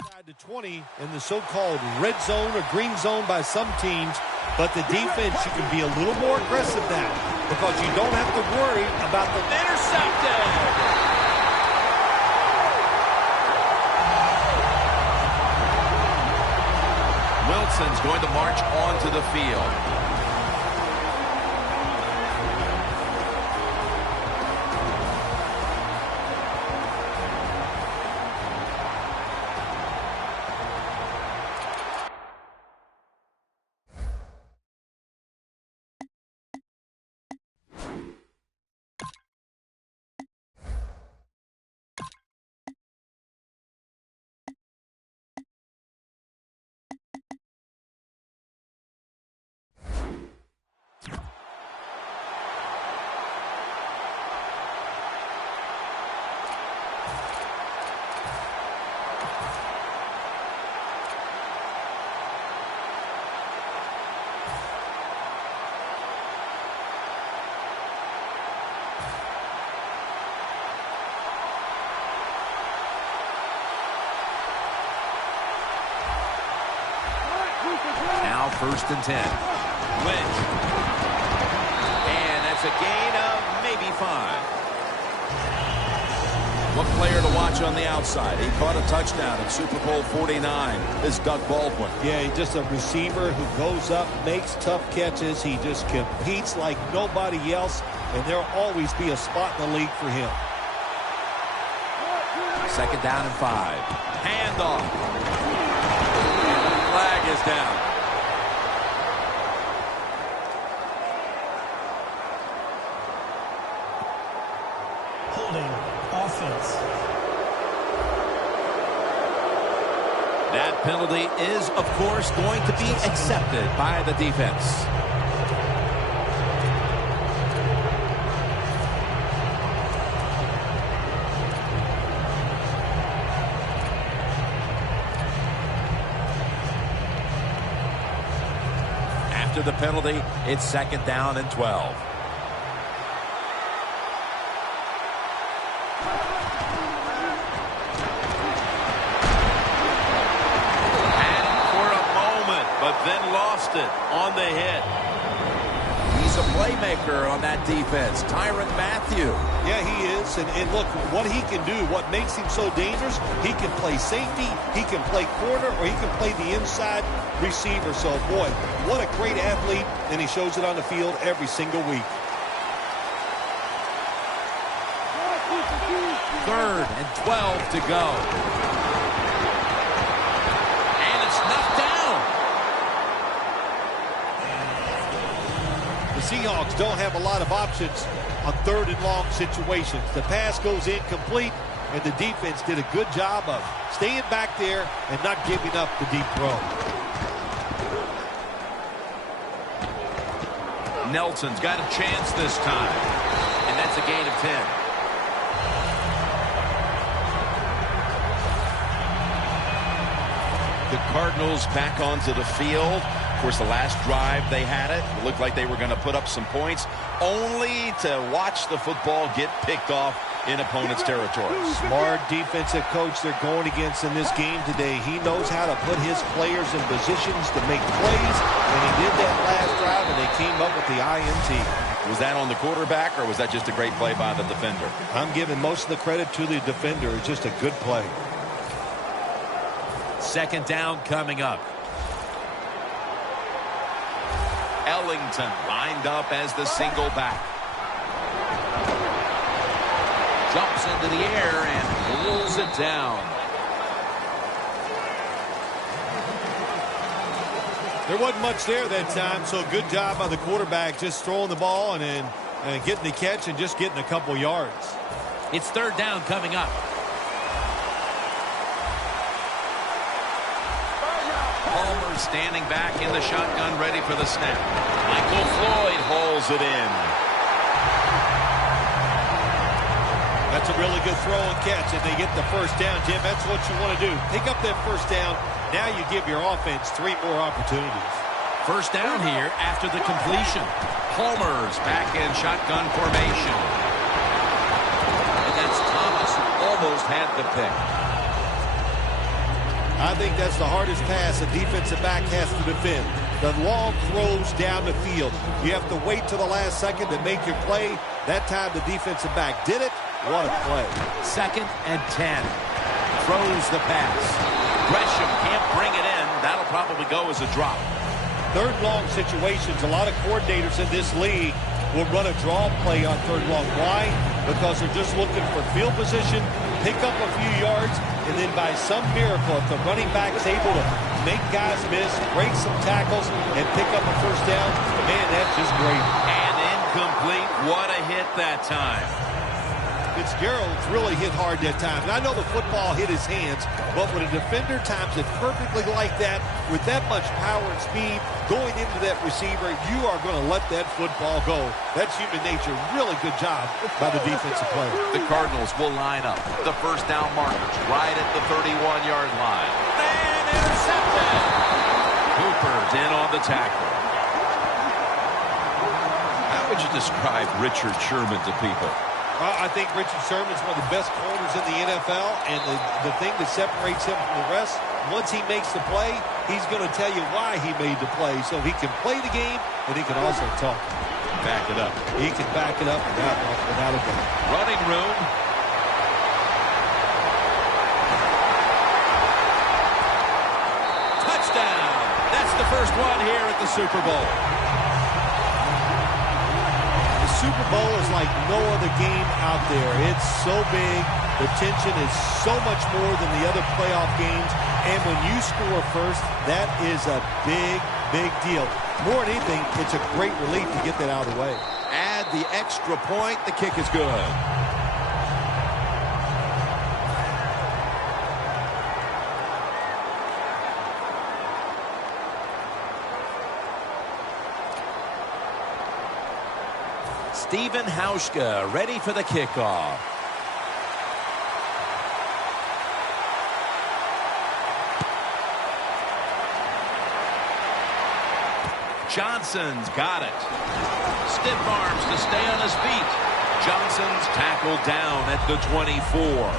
To 20 in the so-called red zone or green zone by some teams, but the defense, you can be a little more aggressive now because you don't have to worry about the intercepted. Wilson's going to march onto the field. Now 1st and 10. Lynch. And that's a gain of maybe 5. What player to watch on the outside? He caught a touchdown in Super Bowl 49. This Doug Baldwin. Yeah, he's just a receiver who goes up, makes tough catches. He just competes like nobody else, and there'll always be a spot in the league for him. 2nd down and 5. Handoff. And the flag is down. Offense. That penalty is, of course, going to be accepted by the defense. After the penalty, it's 2nd down and 12. Then lost it on the hit. He's a playmaker on that defense. Tyrann Mathieu. Yeah, he is. And look, what he can do, what makes him so dangerous, he can play safety, he can play corner, or he can play the inside receiver. So, boy, what a great athlete, and he shows it on the field every single week. 3rd and 12 to go. And it's knocked down. The Seahawks don't have a lot of options on 3rd and long situations. The pass goes incomplete, and the defense did a good job of staying back there and not giving up the deep throw. Nelson's got a chance this time, and that's a gain of 10. The Cardinals back onto the field. Of course, the last drive they had it looked like they were going to put up some points, only to watch the football get picked off in opponent's territory. Smart defensive coach they're going against in this game today. He knows how to put his players in positions to make plays, and he did that last drive, and they came up with the INT. Was that on the quarterback, or was that just a great play by the defender? I'm giving most of the credit to the defender. It's just a good play. 2nd down coming up. Ellington lined up as the single back. Jumps into the air and pulls it down. There wasn't much there that time, so good job by the quarterback just throwing the ball and getting the catch and just getting a couple yards. It's 3rd down coming up. Palmer standing back in the shotgun, ready for the snap. Michael Floyd holds it in. That's a really good throw and catch, and they get the 1st down, Jim. That's what you want to do. Pick up that 1st down. Now you give your offense 3 more opportunities. 1st down here after the completion. Palmer's back in shotgun formation. And that's Thomas who almost had the pick. I think that's the hardest pass a defensive back has to defend. The long throws down the field. You have to wait till the last second to make your play. That time the defensive back did it. What a play. 2nd and 10. Throws the pass. Gresham can't bring it in. That'll probably go as a drop. Third long situations, a lot of coordinators in this league will run a draw play on third long. Why? Because they're just looking for field position, pick up a few yards, and then by some miracle, if the running back is able to make guys miss, break some tackles, and pick up a first down, man, that's just great. And incomplete. What a hit that time. Fitzgerald's really hit hard that time. And I know the football hit his hands, but when a defender times it perfectly like that, with that much power and speed going into that receiver, you are going to let that football go. That's human nature. Really good job by the defensive player. The Cardinals will line up. The first down markers right at the 31-yard line. And intercepted. Hooper's in on the tackle. How would you describe Richard Sherman to people? I think Richard Sherman's one of the best corners in the NFL, and the thing that separates him from the rest, once he makes the play, he's going to tell you why he made the play, so he can play the game, and he can also talk. Back it up. He can back it up without a doubt. Running room. Touchdown. That's the first one here at the Super Bowl. Super Bowl is like no other game out there. It's so big. The tension is so much more than the other playoff games. And when you score first, that is a big, big deal. More than anything, it's a great relief to get that out of the way. Add the extra point. The kick is good. Stephen Hauschka ready for the kickoff. Johnson's got it. Stiff arms to stay on his feet. Johnson's tackled down at the 24.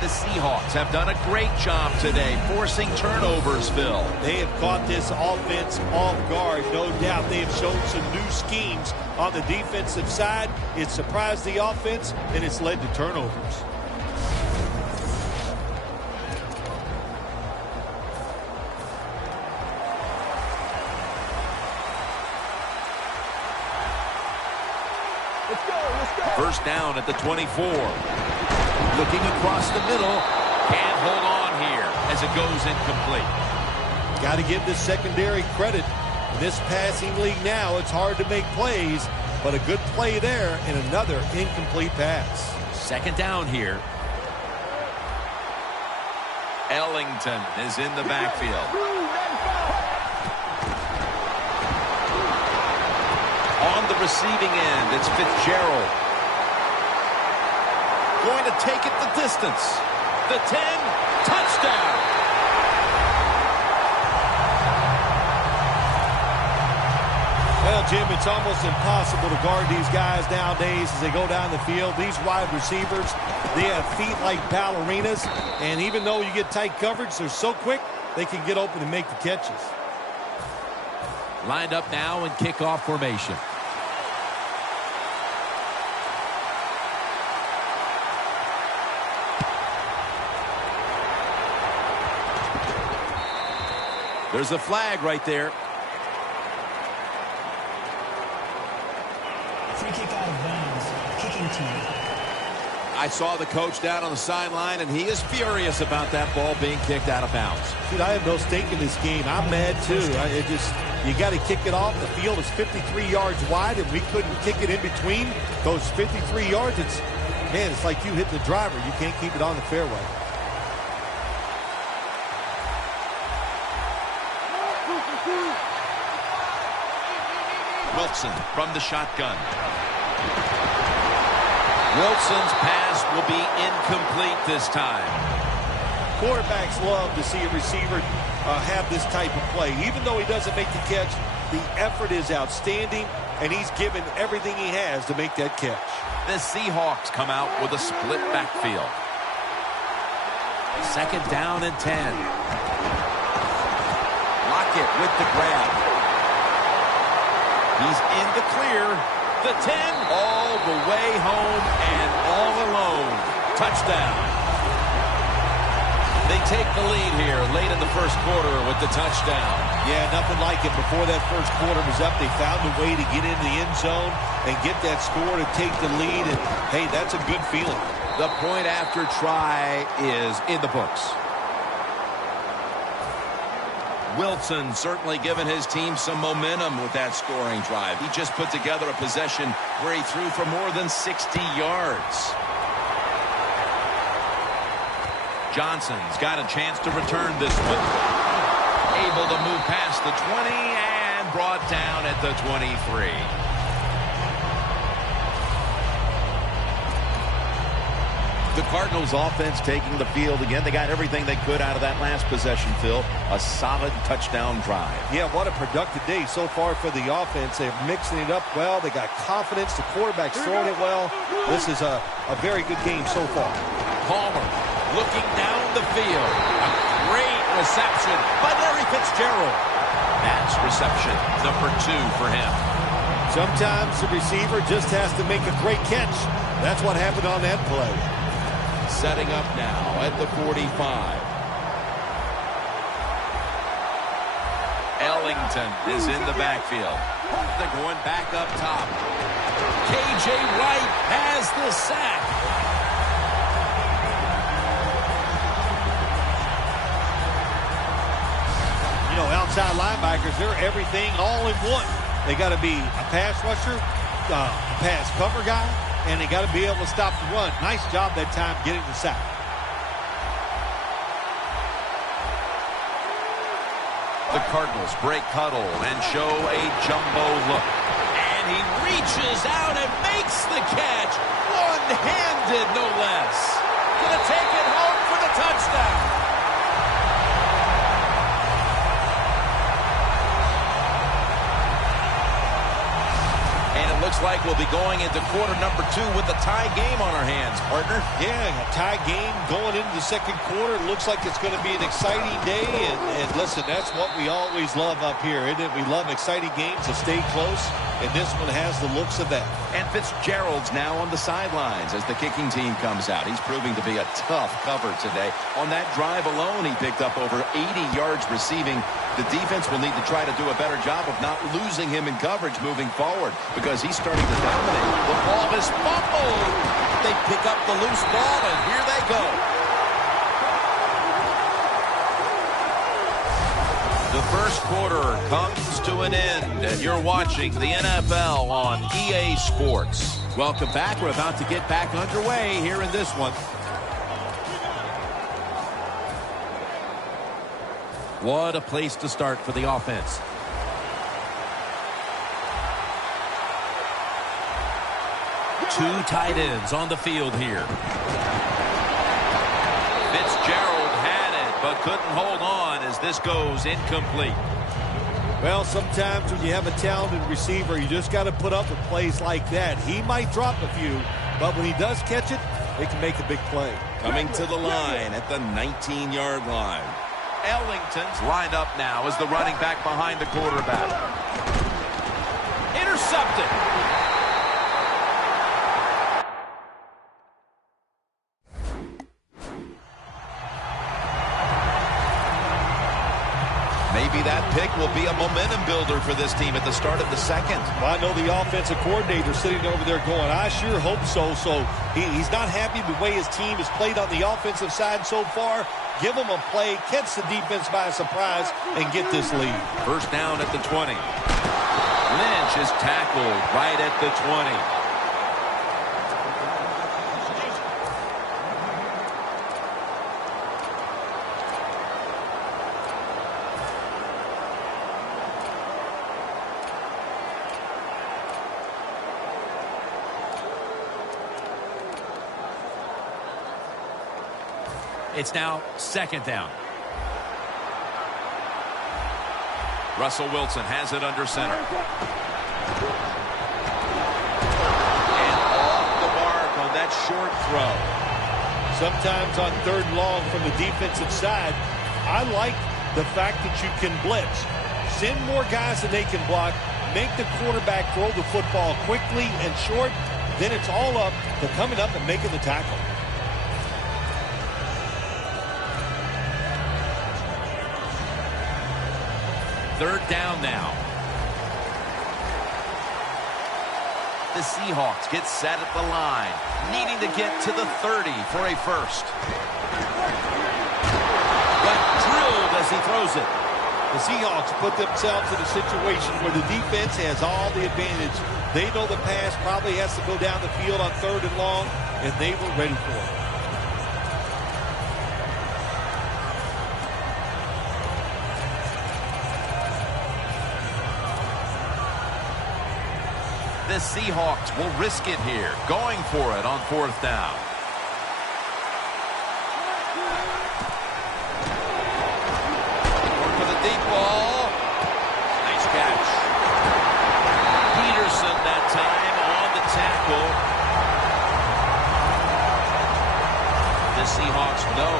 The Seahawks have done a great job today forcing turnovers, Phil. They have caught this offense off guard, no doubt. They have shown some new schemes on the defensive side. It surprised the offense, and it's led to turnovers. Let's go. First down at the 24. Looking across the middle. Can't hold on here as it goes incomplete. Got to give this secondary credit. In this passing league now, it's hard to make plays, but a good play there and another incomplete pass. Second down here. Ellington is in the backfield. On the receiving end, it's Fitzgerald. Going to take it the distance. The 10, touchdown. Well, Jim, it's almost impossible to guard these guys nowadays as they go down the field. These wide receivers, they have feet like ballerinas, and even though you get tight coverage, they're so quick, they can get open and make the catches. Lined up now in kickoff formation. There's a flag right there. Free kick out of bounds. Kicking team. I saw the coach down on the sideline, and he is furious about that ball being kicked out of bounds. Dude, I have no stake in this game. I'm mad, too. You got to kick it off. The field is 53 yards wide, and we couldn't kick it in between those 53 yards. It's like you hit the driver. You can't keep it on the fairway. Wilson from the shotgun. Wilson's pass will be incomplete this time. Quarterbacks love to see a receiver have this type of play. Even though he doesn't make the catch, the effort is outstanding, and he's given everything he has to make that catch. The Seahawks come out with a split backfield. Second down and 10. Lockett with the grab. He's in the clear. The 10, all the way home and all alone. Touchdown. They take the lead here late in the first quarter with the touchdown. Yeah, nothing like it. Before that first quarter was up, they found a way to get into the end zone and get that score to take the lead. And, hey, that's a good feeling. The point after try is in the books. Wilson certainly given his team some momentum with that scoring drive. He just put together a possession where he threw for more than 60 yards. Johnson's got a chance to return this one. Able to move past the 20 and brought down at the 23. The Cardinals offense taking the field again. They got everything they could out of that last possession, Phil. A solid touchdown drive. Yeah, what a productive day so far for the offense. They're mixing it up well. They got confidence. The quarterback's throwing it well. This is a very good game so far. Palmer looking down the field. A great reception by Larry Fitzgerald. That's reception number 2 for him. Sometimes the receiver just has to make a great catch. That's what happened on that play. Setting up now at the 45. Ellington is in the backfield. They're going back up top. K.J. Wright has the sack. You know, outside linebackers, they're everything all in one. They got to be a pass rusher, a pass cover guy, and they got to be able to stop the run. Nice job that time getting the sack. The Cardinals break huddle and show a jumbo look. And he reaches out and makes the catch. One-handed, no less. Gonna take it home for the touchdown. Looks like we'll be going into quarter number 2 with a tie game on our hands, partner. Yeah, a tie game going into the second quarter. Looks like it's going to be an exciting day. And listen, that's what we always love up here, isn't it? We love exciting games that stay close, and this one has the looks of that. And Fitzgerald's now on the sidelines as the kicking team comes out. He's proving to be a tough cover today. On that drive alone, he picked up over 80 yards receiving. The defense will need to try to do a better job of not losing him in coverage moving forward because he's starting to dominate. The ball is fumbled. They pick up the loose ball, and here they go. The first quarter comes to an end, and you're watching the NFL on EA Sports. Welcome back. We're about to get back underway here in this one. What a place to start for the offense. Two tight ends on the field here. Fitzgerald had it, but couldn't hold on as this goes incomplete. Well, sometimes when you have a talented receiver, you just got to put up with plays like that. He might drop a few, but when he does catch it, they can make a big play. Coming to the line at the 19-yard line. Ellington's lined up now as the running back behind the quarterback. Intercepted. Maybe that pick will be a momentum builder for this team at the start of the second. Well, I know the offensive coordinator sitting over there going, I sure hope so. So he's not happy the way his team has played on the offensive side so far. Give them a play, catch the defense by surprise, and get this lead. First down at the 20. Lynch is tackled right at the 20. It's now second down. Russell Wilson has it under center. And off the mark on that short throw. sometimes on 3rd and long from the defensive side, I like the fact that you can blitz. Send more guys than they can block. Make the quarterback throw the football quickly and short. Then it's all up to coming up and making the tackle. Third down now. The Seahawks get set at the line, needing to get to the 30 for a first. But drilled as he throws it. The Seahawks put themselves in a situation where the defense has all the advantage. They know the pass probably has to go down the field on 3rd and long, and they were ready for it. The Seahawks will risk it here, going for it on 4th down. For the deep ball. Nice catch. Peterson that time on the tackle. The Seahawks know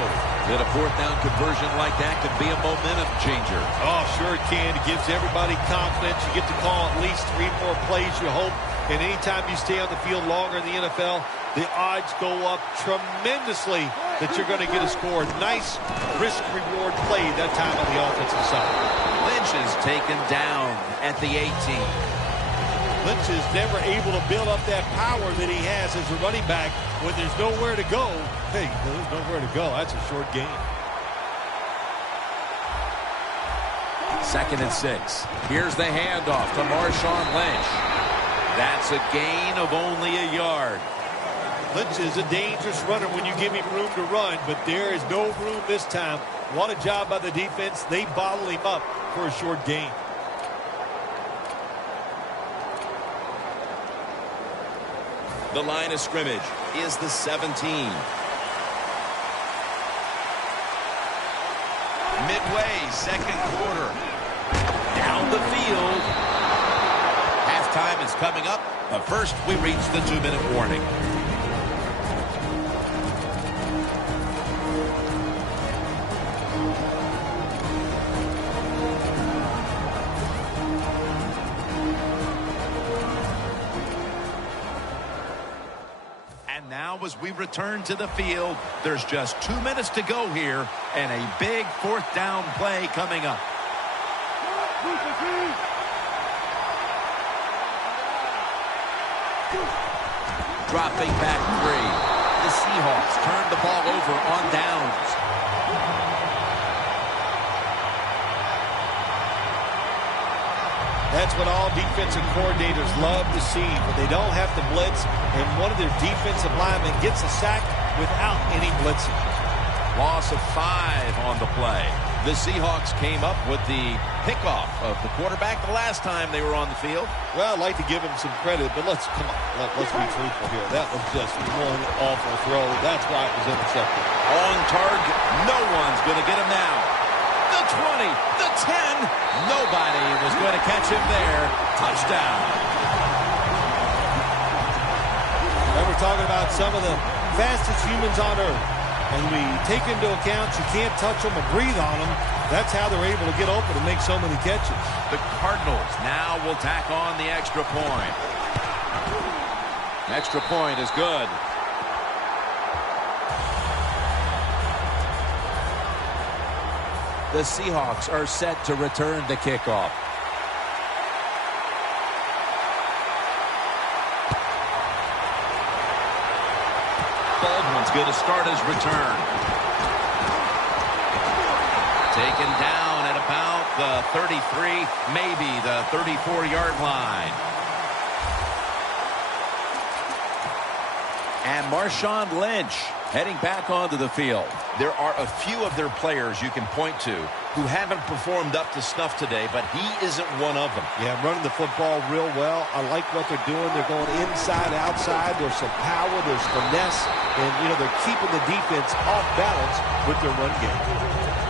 that a 4th down conversion like that could be a momentum changer. Oh, sure it can. It gives everybody confidence. You get to call at least 3 more plays, you hope. And anytime you stay on the field longer in the NFL, the odds go up tremendously that you're going to get a score. Nice risk-reward play that time on the offensive side. Lynch is taken down at the 18. Lynch is never able to build up that power that he has as a running back when there's nowhere to go. Hey, there's nowhere to go. That's a short game. 2nd and 6. Here's the handoff to Marshawn Lynch. That's a gain of only a yard. Lynch is a dangerous runner when you give him room to run, but there is no room this time. What a job by the defense. They bottle him up for a short gain. The line of scrimmage is the 17. Midway, 2nd quarter. Down the field. Halftime is coming up, but first we reach the 2-minute warning. And now as we return to the field, there's just 2 minutes to go here, and a big 4th down play coming up. Dropping back 3. The Seahawks turn the ball over on downs. That's what all defensive coordinators love to see, when they don't have to blitz and one of their defensive linemen gets a sack without any blitzing. Loss of 5 on the play. The Seahawks came up with the pickoff of the quarterback the last time they were on the field. Well, I'd like to give him some credit, but let's be truthful here. That was just one awful throw. That's why it was intercepted. On target, no one's going to get him now. The 20, the 10, nobody was going to catch him there. Touchdown. And we're talking about some of the fastest humans on earth. And we take into account you can't touch them or breathe on them. That's how they're able to get open and make so many catches. The Cardinals now will tack on the extra point. Extra point is good. The Seahawks are set to return the kickoff. Baldwin's going to start his return. Taken down at about the 33, maybe the 34-yard line. And Marshawn Lynch heading back onto the field. There are a few of their players you can point to who haven't performed up to snuff today, but he isn't one of them. Yeah, running the football real well. I like what they're doing. They're going inside, outside. There's some power. There's finesse. And, they're keeping the defense off balance with their run game.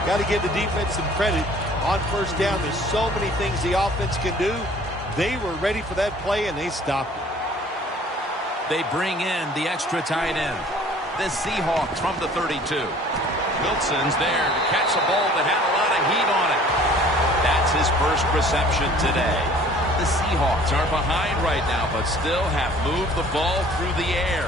Got to give the defense some credit on 1st down. There's so many things the offense can do. They were ready for that play, and they stopped it. They bring in the extra tight end. The Seahawks from the 32. Wilson's there to catch a ball that had a lot of heat on it. That's his first reception today. The Seahawks are behind right now, but still have moved the ball through the air.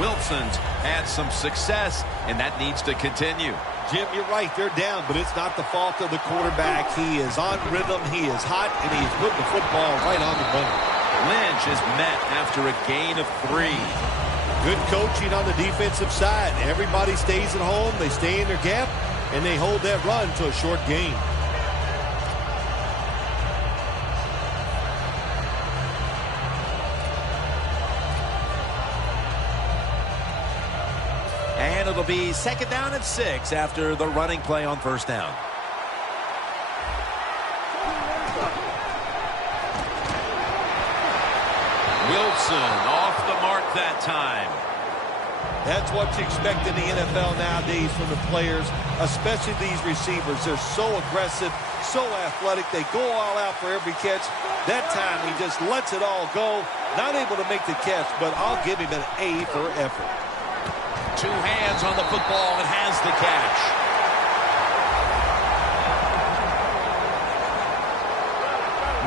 Wilson's had some success, and that needs to continue. Jim, you're right. They're down, but it's not the fault of the quarterback. He is on rhythm. He is hot, and he is putting the football right on the money. Lynch is met after a gain of 3. Good coaching on the defensive side. Everybody stays at home. They stay in their gap, and they hold that run to a short gain. And it'll be 2nd down and 6 after the running play on 1st down. Wilson off the mark that time. That's what you expect in the NFL nowadays from the players, especially these receivers. They're so aggressive, so athletic. They go all out for every catch. That time he just lets it all go. Not able to make the catch, but I'll give him an A for effort. 2 hands on the football and has the catch.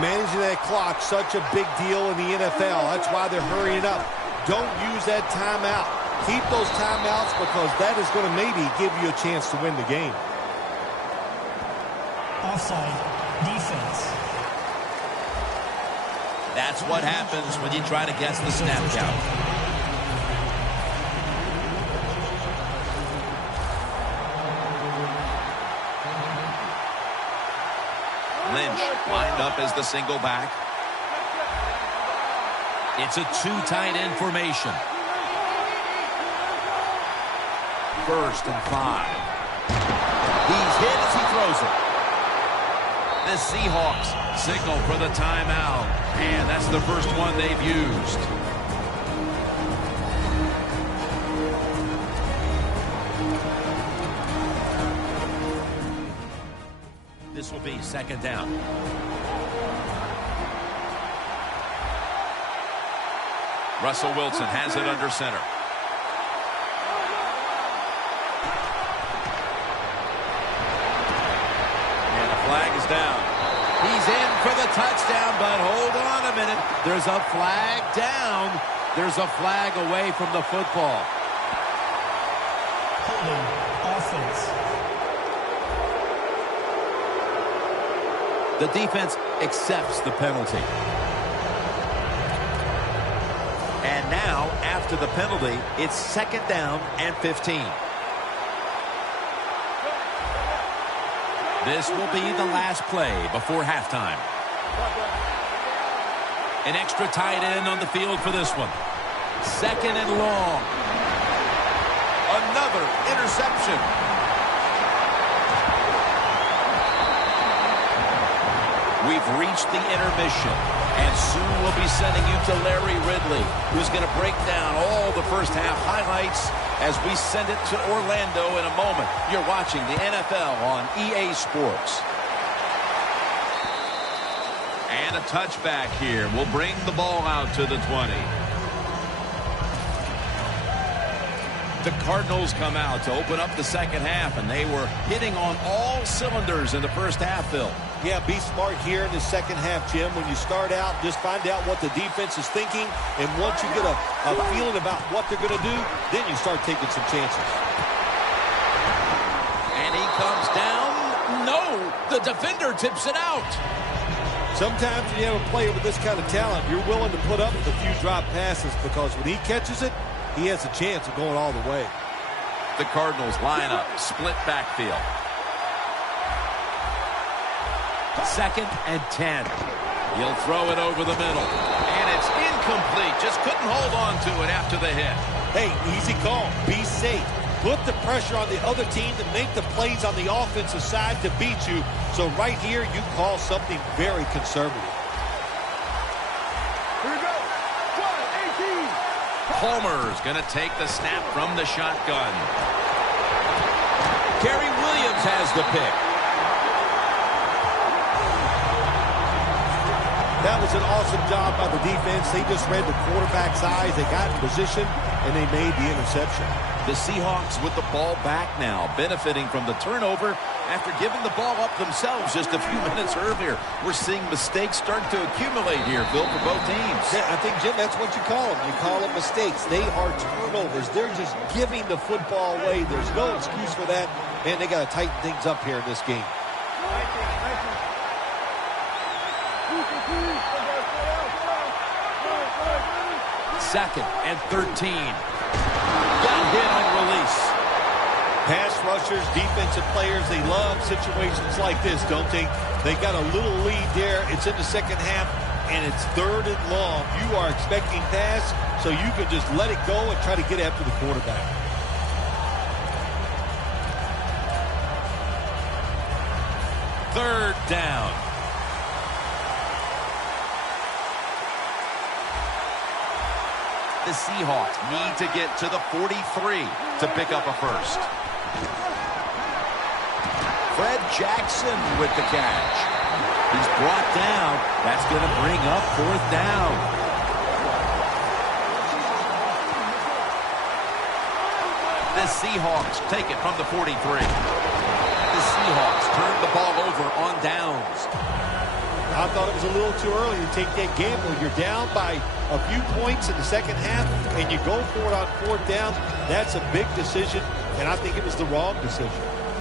Managing that clock, such a big deal in the NFL. That's why they're hurrying up. Don't use that timeout. Keep those timeouts because that is going to maybe give you a chance to win the game. Offside. Defense. That's what happens when you try to guess the snap count. Lynch lined up as the single back. It's a 2 tight end formation. 1st and 5. He's hit as he throws it. The Seahawks signal for the timeout. And that's the first one they've used. This will be 2nd down. Russell Wilson has it under center. And the flag is down. He's in for the touchdown, but hold on a minute. There's a flag down. There's a flag away from the football. Holding. Offense. The defense accepts the penalty. And now, after the penalty, it's 2nd down and 15. This will be the last play before halftime. An extra tight end on the field for this one. 2nd and long. Another interception. We've reached the intermission, and soon we'll be sending you to Larry Ridley, who's going to break down all the first half highlights as we send it to Orlando in a moment. You're watching the NFL on EA Sports. And a touchback here will bring the ball out to the 20. The Cardinals come out to open up the 2nd half, and they were hitting on all cylinders in the first half, Phil. Yeah, be smart here in the 2nd half, Jim. When you start out, just find out what the defense is thinking, and once you get a feeling about what they're going to do, then you start taking some chances. And he comes down. No, the defender tips it out. Sometimes when you have a player with this kind of talent, you're willing to put up with a few drop passes because when he catches it, he has a chance of going all the way. The Cardinals line up, split backfield. 2nd and 10. He'll throw it over the middle. And it's incomplete. Just couldn't hold on to it after the hit. Hey, easy call. Be safe. Put the pressure on the other team to make the plays on the offensive side to beat you. So right here, you call something very conservative. Here we go. 18. Palmer's going to take the snap from the shotgun. Gary Williams has the pick. That was an awesome job by the defense. They just read the quarterback's eyes. They got in position, and they made the interception. The Seahawks with the ball back now, benefiting from the turnover after giving the ball up themselves just a few minutes earlier. We're seeing mistakes start to accumulate here, Phil, for both teams. Yeah, I think, Jim, that's what you call them. You call them mistakes. They are turnovers. They're just giving the football away. There's no excuse for that. Man, they got to tighten things up here in this game. Second and 13. Got hit on release. Pass rushers, defensive players, they love situations like this, don't they? They got a little lead there. It's in the second half, and it's 3rd and long. You are expecting pass, so you can just let it go and try to get after the quarterback. Third down. The Seahawks need to get to the 43 to pick up a first. Fred Jackson with the catch. He's brought down. That's going to bring up 4th down. The Seahawks take it from the 43. The Seahawks turn the ball over on downs. I thought it was a little too early to take that gamble. You're down by a few points in the second half, and you go for it on 4th down. That's a big decision, and I think it was the wrong decision.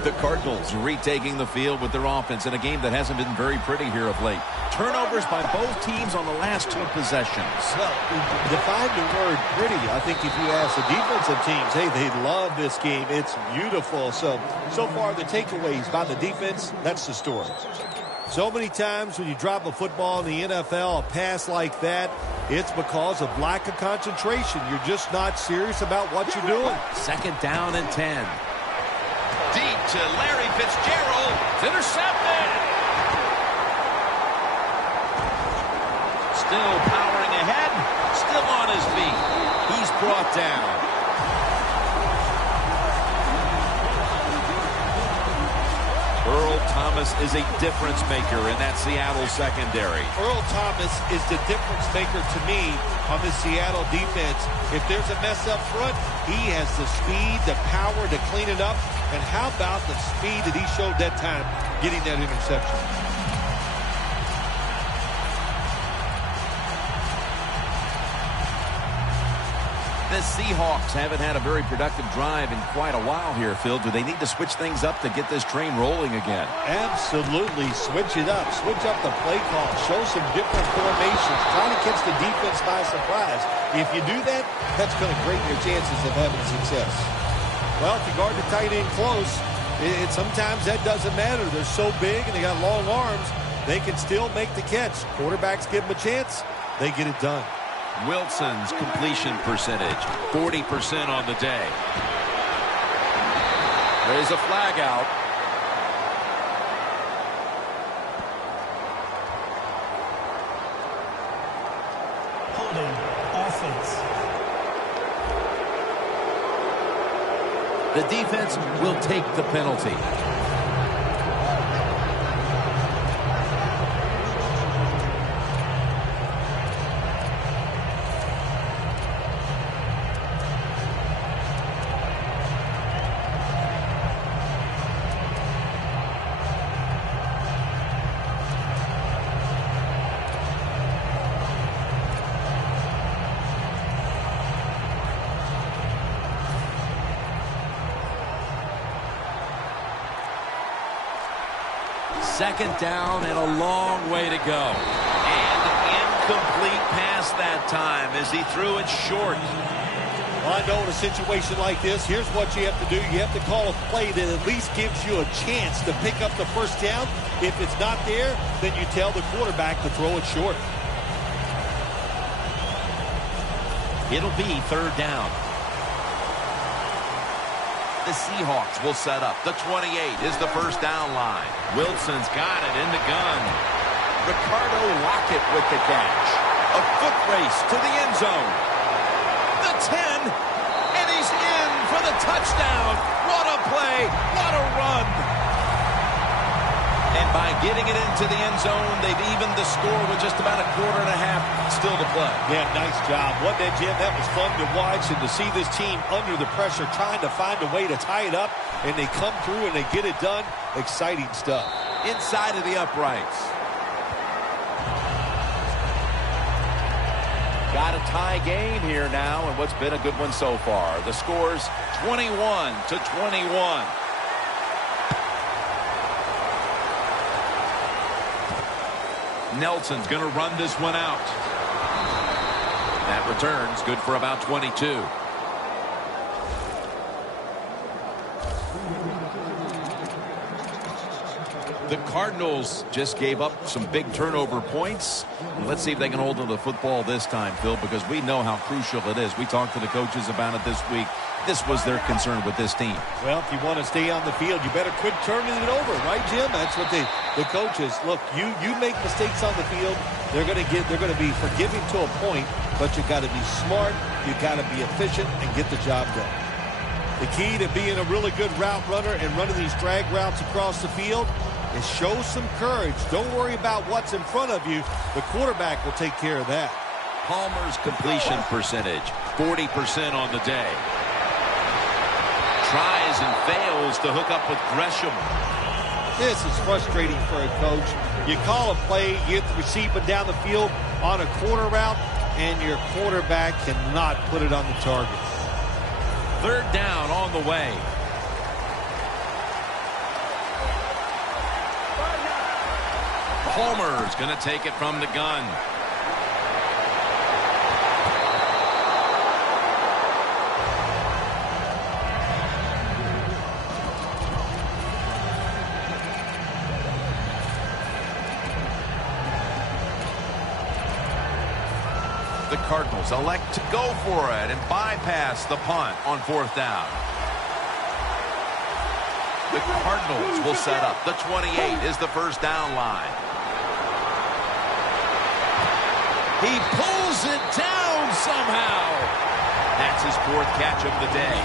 The Cardinals retaking the field with their offense in a game that hasn't been very pretty here of late. Turnovers by both teams on the last 2 possessions. Well, define the word pretty. I think if you ask the defensive teams, hey, they love this game. It's beautiful. So far the takeaways by the defense, that's the story. So many times when you drop a football in the NFL, a pass like that, it's because of lack of concentration. You're just not serious about what you're doing. Second down and 10. Deep to Larry Fitzgerald. It's intercepted. Still powering ahead. Still on his feet. He's brought down. Earl Thomas is a difference maker in that Seattle secondary. Earl Thomas is the difference maker to me on the Seattle defense. If there's a mess up front, he has the speed, the power to clean it up. And how about the speed that he showed that time getting that interception? The Seahawks haven't had a very productive drive in quite a while here, Phil. Do they need to switch things up to get this train rolling again? Absolutely. Switch it up. Switch up the play call. Show some different formations. Try to catch the defense by surprise. If you do that, that's going to greaten your chances of having success. Well, if you guard the tight end close, sometimes that doesn't matter. They're so big and they got long arms, they can still make the catch. Quarterbacks give them a chance. They get it done. Wilson's completion percentage, 40% on the day. There's a flag out. Holding. Offense. The defense will take the penalty. Second down and a long way to go. And incomplete pass that time as he threw it short. Well, I know in a situation like this, here's what you have to do. You have to call a play that at least gives you a chance to pick up the first down. If it's not there, then you tell the quarterback to throw it short. It'll be third down. The Seahawks will set up. The 28 is the first down line. Wilson's got it in the gun. Ricardo Lockett with the catch. A foot race to the end zone. The 10, and he's in for the touchdown. What a play. What a run. And By getting it into the end zone, they've evened the score with just about a quarter and a half still to play. Yeah, nice job. Wasn't that, Jim? That was fun to watch, and to see this team under the pressure trying to find a way to tie it up, and they come through and they get it done. Exciting stuff. Inside of the uprights. Got a tie game here now, and what's been a good one so far. The score's 21-21. Nelson's going to run this one out. That return's good for about 22. The Cardinals just gave up some big turnover points. Let's see if they can hold on to the football this time, Phil, because we know how crucial it is. We talked to the coaches about it this week. This was their concern with this team. Well, if you want to stay on the field, you better quit turning it over, right, Jim? That's what the coaches look. You make mistakes on the field, they're going to be forgiving to a point, but you got to be smart, you got to be efficient, and get the job done. The key to being a really good route runner and running these drag routes across the field is show some courage. Don't worry about what's in front of you. The quarterback will take care of that. Palmer's completion percentage, 40% on the day. Tries and fails to hook up with Gresham. This is frustrating for a coach. You call a play, you get the receiver down the field on a corner route, and your quarterback cannot put it on the target. Third down on the way. Palmer's going to take it from the gun. The Cardinals elect to go for it and bypass the punt on fourth down. The Cardinals will set up. The 28 is the first down line. He pulls it down somehow. That's his fourth catch of the day.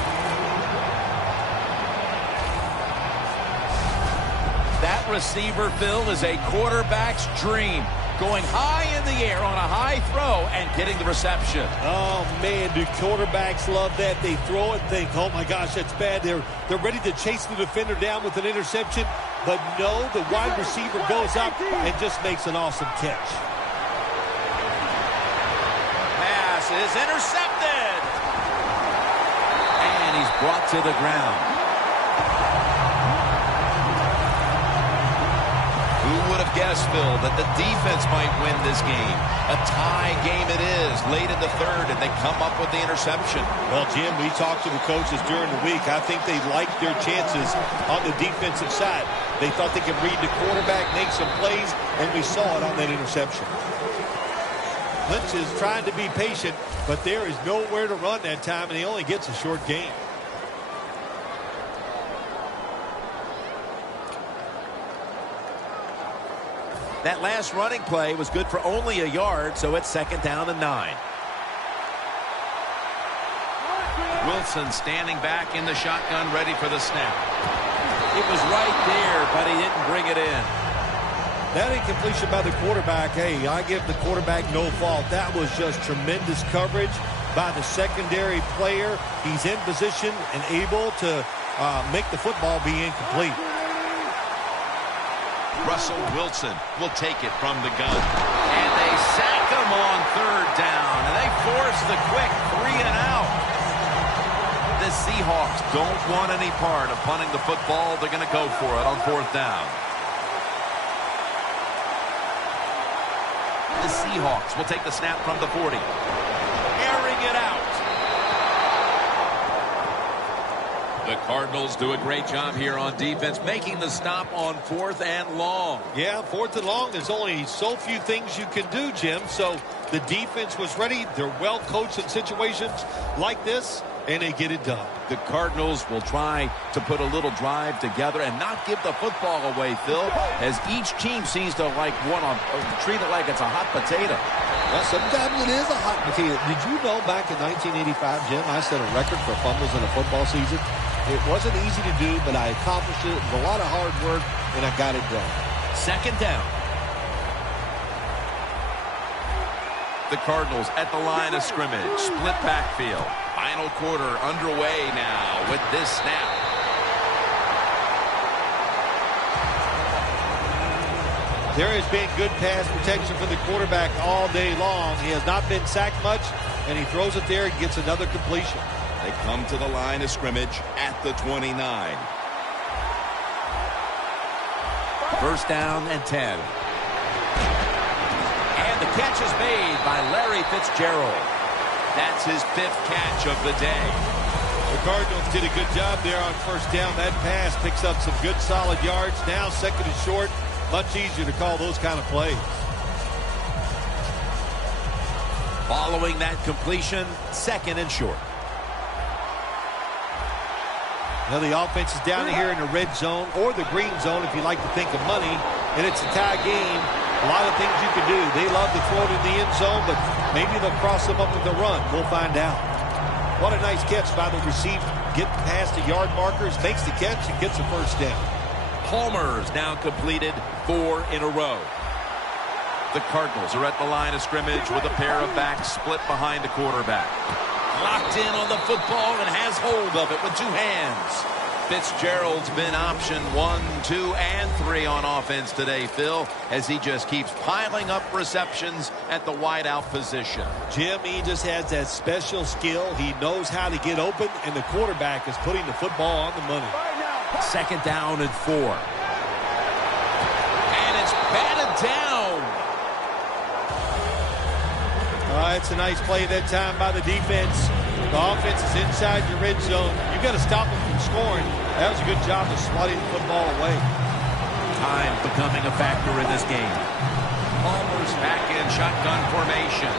That receiver, Phil, is a quarterback's dream. Going high in the air on a high throw and getting the reception. Oh, man, do quarterbacks love that? They throw it and think, oh, my gosh, that's bad. They're ready to chase the defender down with an interception. But no, the wide receiver goes up and just makes an awesome catch. Pass is intercepted. And he's brought to the ground. Who would have guessed, Phil, that the defense might win this game? A tie game it is, late in the third, and they come up with the interception. Well, Jim, we talked to the coaches during the week. I think they liked their chances on the defensive side. They thought they could read the quarterback, make some plays, and we saw it on that interception. Lynch is trying to be patient, but there is nowhere to run that time, and he only gets a short gain. That last running play was good for only a yard, so it's second down and 9. Wilson standing back in the shotgun, ready for the snap. It was right there, but he didn't bring it in. That incompletion by the quarterback, hey, I give the quarterback no fault. That was just tremendous coverage by the secondary player. He's in position and able to make the football be incomplete. Russell Wilson will take it from the gun. And they sack him on third down. And they force the quick 3 and out. The Seahawks don't want any part of punting the football. They're going to go for it on fourth down. The Seahawks will take the snap from the 40. Airing it out. The Cardinals do a great job here on defense, making the stop on 4th and long. Yeah, 4th and long, there's only so few things you can do, Jim. So the defense was ready. They're well coached in situations like this, and they get it done. The Cardinals will try to put a little drive together and not give the football away, Phil, as each team seems to treat it like it's a hot potato. Well, sometimes it is a hot potato. Did you know back in 1985, Jim, I set a record for fumbles in a football season? It wasn't easy to do, but I accomplished it. It was a lot of hard work, and I got it done. Second down. The Cardinals at the line of scrimmage. Split backfield. Final quarter underway now with this snap. There has been good pass protection for the quarterback all day long. He has not been sacked much, and he throws it there and gets another completion. They come to the line of scrimmage at the 29. First down and 10. And the catch is made by Larry Fitzgerald. That's his 5th catch of the day. The Cardinals did a good job there on first down. That pass picks up some good solid yards. Now second and short. Much easier to call those kind of plays. Following that completion, second and short. Now the offense is down here in the red zone or the green zone if you like to think of money. And it's a tie game. A lot of things you can do. They love to throw it in the end zone, but maybe they'll cross them up with a run. We'll find out. What a nice catch by the receiver. Getting past the yard markers, makes the catch, and gets a first down. Palmer's now completed 4 in a row. The Cardinals are at the line of scrimmage with a pair of backs split behind the quarterback. Locked in on the football and has hold of it with 2 hands. Fitzgerald's been option 1, 2, and 3 on offense today, Phil, as he just keeps piling up receptions at the wideout position. Jim, he just has that special skill. He knows how to get open, and the quarterback is putting the football on the money. Second down and 4. And it's batted down. It's a nice play that time by the defense. The offense is inside your red zone. You've got to stop them from scoring. That was a good job of swatting the football away. Time becoming a factor in this game. Palmer's back in shotgun formation.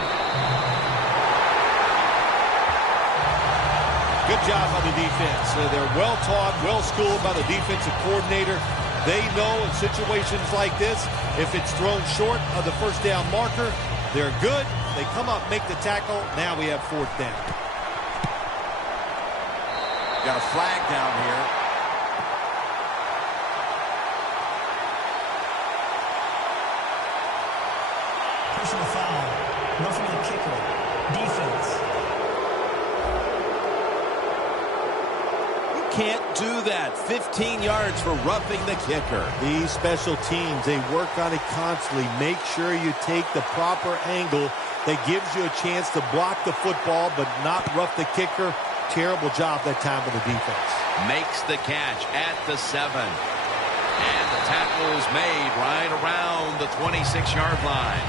Good job by the defense. They're well taught, well schooled by the defensive coordinator. They know in situations like this, if it's thrown short of the first down marker, they're good. They come up, make the tackle. Now we have 4th down. Got a flag down here. Personal foul. Roughing the kicker. Defense. Can't do that. 15 yards for roughing the kicker. These special teams, they work on it constantly. Make sure you take the proper angle that gives you a chance to block the football but not rough the kicker. Terrible job that time by the defense. Makes the catch at the 7. And the tackle is made right around the 26-yard line.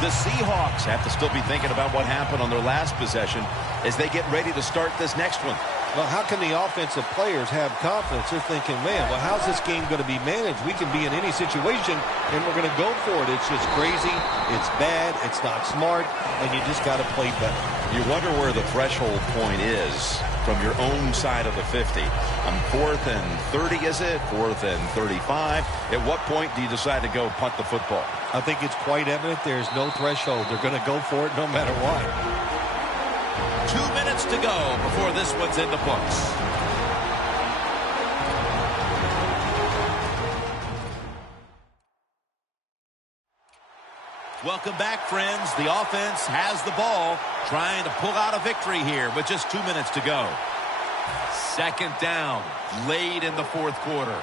The Seahawks have to still be thinking about what happened on their last possession as they get ready to start this next one. Well, how can the offensive players have confidence? They're thinking, man, well, how's this game going to be managed? We can be in any situation, and we're going to go for it. It's just crazy. It's bad. It's not smart, and you just got to play better. You wonder where the threshold point is from your own side of the 50. 4th and 30, is it? 4th and 35. At what point do you decide to go punt the football? I think it's quite evident there's no threshold. They're going to go for it no matter what. 2 minutes to go before this one's in the books. Welcome back, friends. The offense has the ball, trying to pull out a victory here with just 2 minutes to go. Second down, late in the 4th quarter.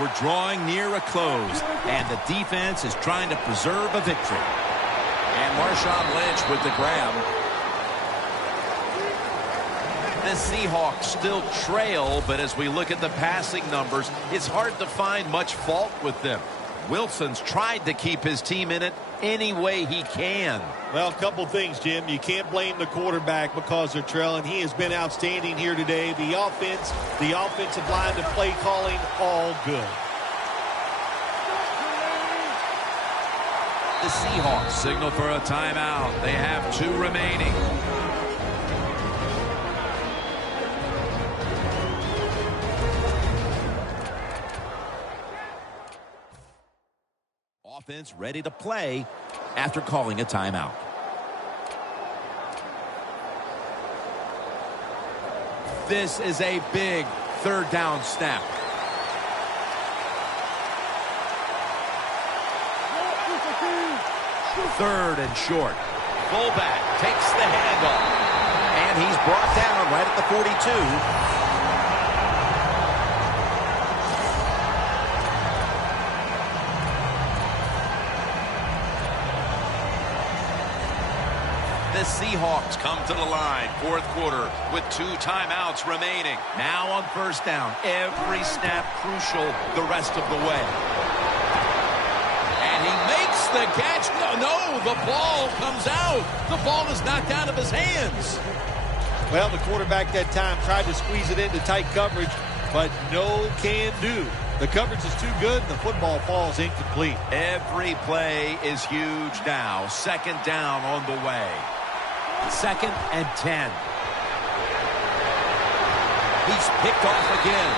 We're drawing near a close, and the defense is trying to preserve a victory. And Marshawn Lynch with the grab. The Seahawks still trail, but as we look at the passing numbers, it's hard to find much fault with them. Wilson's tried to keep his team in it any way he can. Well, a couple things, Jim. You can't blame the quarterback because they're trailing. He has been outstanding here today. The offense, the offensive line, the play calling, all good. The Seahawks signal for a timeout. They have 2 remaining. Offense ready to play after calling a timeout. This is a big third down snap. Third and short. Fullback takes the handoff. And he's brought down right at the 42. The Seahawks come to the line, fourth quarter, with 2 timeouts remaining. Now on first down, every snap crucial the rest of the way. And he makes the catch. No, the ball comes out. The ball is knocked out of his hands. Well, the quarterback that time tried to squeeze it into tight coverage, but no can do. The coverage is too good, and the football falls incomplete. Every play is huge now. Second down on the way. 2nd and 10. He's picked off again.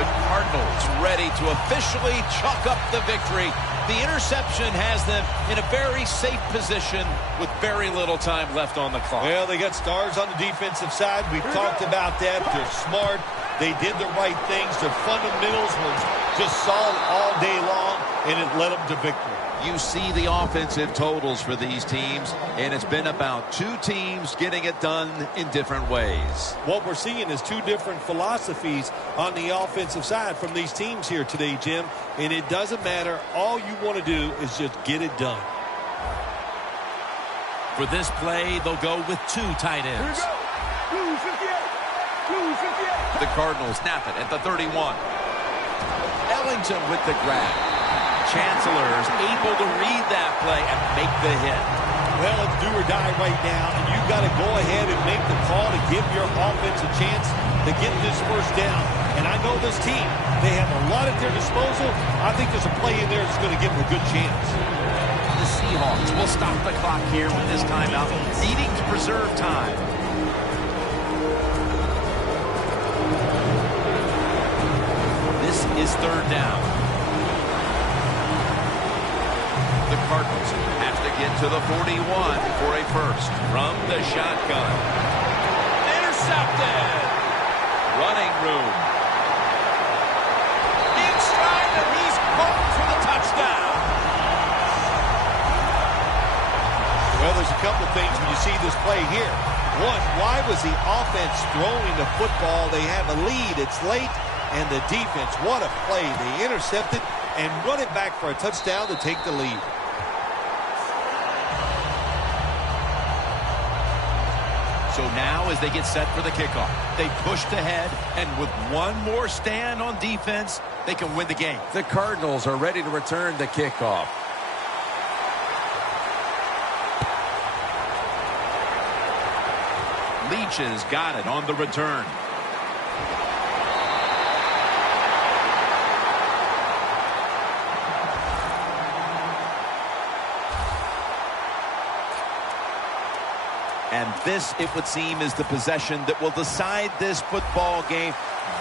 The Cardinals ready to officially chalk up the victory. The interception has them in a very safe position with very little time left on the clock. Well, they got stars on the defensive side. We've talked about that. They're smart. They did the right things. Their fundamentals was just solid all day long, and it led them to victory. You see the offensive totals for these teams, and it's been about 2 teams getting it done in different ways. What we're seeing is 2 different philosophies on the offensive side from these teams here today, Jim, and it doesn't matter. All you want to do is just get it done. For this play, they'll go with 2 tight ends. The Cardinals snap it at the 31. Ellington with the grab. Chancellor's able to read that play and make the hit. Well, it's do or die right now, and you've got to go ahead and make the call to give your offense a chance to get this first down. And I know this team, they have a lot at their disposal. I think there's a play in there that's going to give them a good chance. The Seahawks will stop the clock here with this timeout, needing to preserve time. This is third down. The Cardinals have to get to the 41 for a first from the shotgun. Intercepted. Running room. In stride, and he's home for the touchdown. Well, there's a couple things when you see this play here. One, why was the offense throwing the football? They have a lead. It's late, and the defense, what a play. They intercepted and run it back for a touchdown to take the lead. So now as they get set for the kickoff, they pushed ahead, and with one more stand on defense, they can win the game. The Cardinals are ready to return the kickoff. Leach's got it on the return. And this, it would seem, is the possession that will decide this football game.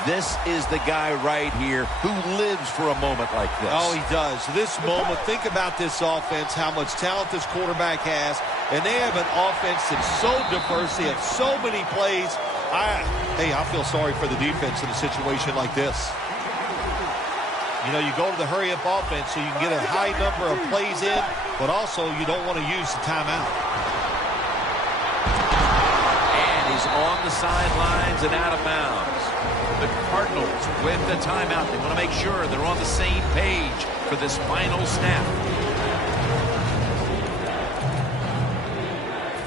This is the guy right here who lives for a moment like this. Oh, he does. This moment, think about this offense, how much talent this quarterback has. And they have an offense that's so diverse. They have so many plays. I feel sorry for the defense in a situation like this. You know, you go to the hurry-up offense so you can get a high number of plays in, but also you don't want to use the timeout. On the sidelines and out of bounds. The Cardinals with the timeout. They want to make sure they're on the same page for this final snap.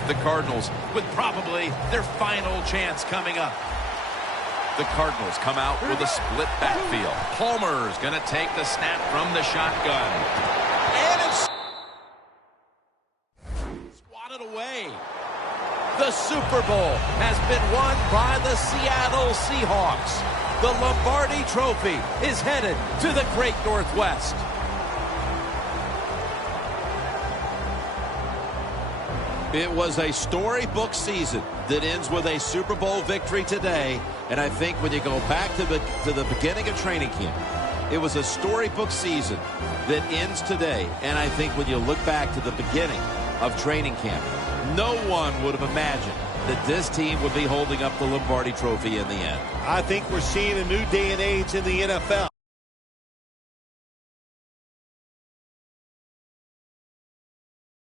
The Cardinals with probably their final chance coming up. The Cardinals come out with a split backfield. Palmer's going to take the snap from the shotgun. And it's swatted away. The Super Bowl has been won by the Seattle Seahawks. The Lombardi Trophy is headed to the Great Northwest. It was a storybook season that ends with a Super Bowl victory today. And I think when you go back to the beginning of training camp, it was a storybook season that ends today. And I think when you look back to the beginning of training camp, No one would have imagined that this team would be holding up the Lombardi Trophy in the end. I think we're seeing a new day and age in the NFL.